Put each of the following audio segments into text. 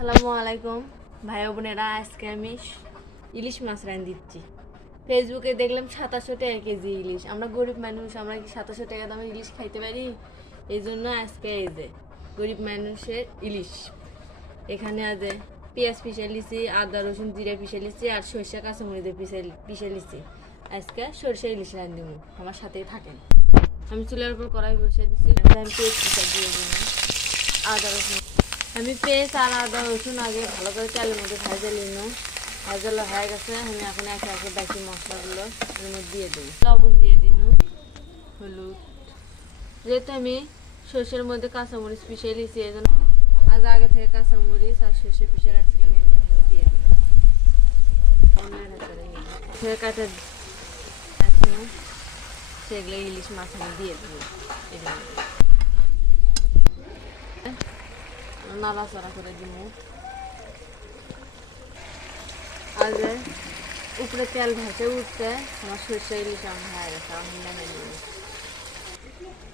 আসসালামু আলাইকুম ভাই বোনেরা, আজকে আমি ইলিশ মাছ রান দিচ্ছি। ফেসবুকে দেখলাম 2700 টাকা কেজি ইলিশ। আমরা গরিব মানুষ, আমরা কি 2700 টাকা দামে ইলিশ খাইতে পারি? এই জন্য আজকে এই যে গরিব মানুষের ইলিশ। এখানে আছে পেঁয়াজ পিষে লিছি, আদা রসুন জিরা পিষে লিছি, আর সরষে কাঁচামরিচে পিষে লিছি। আজকে সরষে ইলিশ রান দিব, আমার সাথেই থাকেন। আমি চুলার উপর কড়াই বসিয়ে দিচ্ছি, আমি পেঁয়াজ পিষে দিয়ে দিলাম, আদা রসুন। আমি পেঁয়াজ আর আদা রসুন আগে ভালো করে তেলের মধ্যে ভেজে নিলাম। ভাজালো হয়ে গেছে, আমি এখন একে একে বাকি মশলাগুলো এর মধ্যে দিয়ে দিই। লবণ দিয়ে দিন, হলুদ। যেহেতু আমি সর্ষের মধ্যে কাঁচামরিচ পিষে নিয়েছি, এই জন্য আজ আগে থেকে কাঁচামরিচ আর সর্ষে পিষে রাখছিলাম, এর মধ্যে দিয়ে দিলাম। কাটা সেগুলো ইলিশ মাছ আমি দিয়ে দেবো। নাড়াচাড়া করে দিব। আর উপরে তেল ভেসে উঠতে আমার সরষে ইলিশ রান্না হয়ে গেছে, আমি নামে নিব।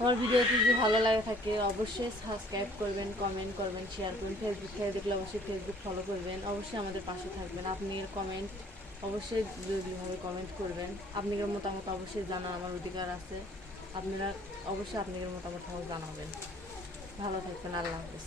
আমার ভিডিওটি যদি ভালো লাগে থাকে অবশ্যই সাবস্ক্রাইব করবেন, কমেন্ট করবেন, শেয়ার করবেন। ফেসবুক থেকে দেখলে অবশ্যই ফেসবুক ফলো করবেন, অবশ্যই আমাদের পাশে থাকবেন। আপনি এর কমেন্ট অবশ্যই জরুরিভাবে কমেন্ট করবেন। আপনাদের মতামত অবশ্যই জানার আমার অধিকার আছে, আপনারা অবশ্যই আপনাদের মতামত জানাবেন। ভালো থাকবেন, আল্লাহ হাফেজ।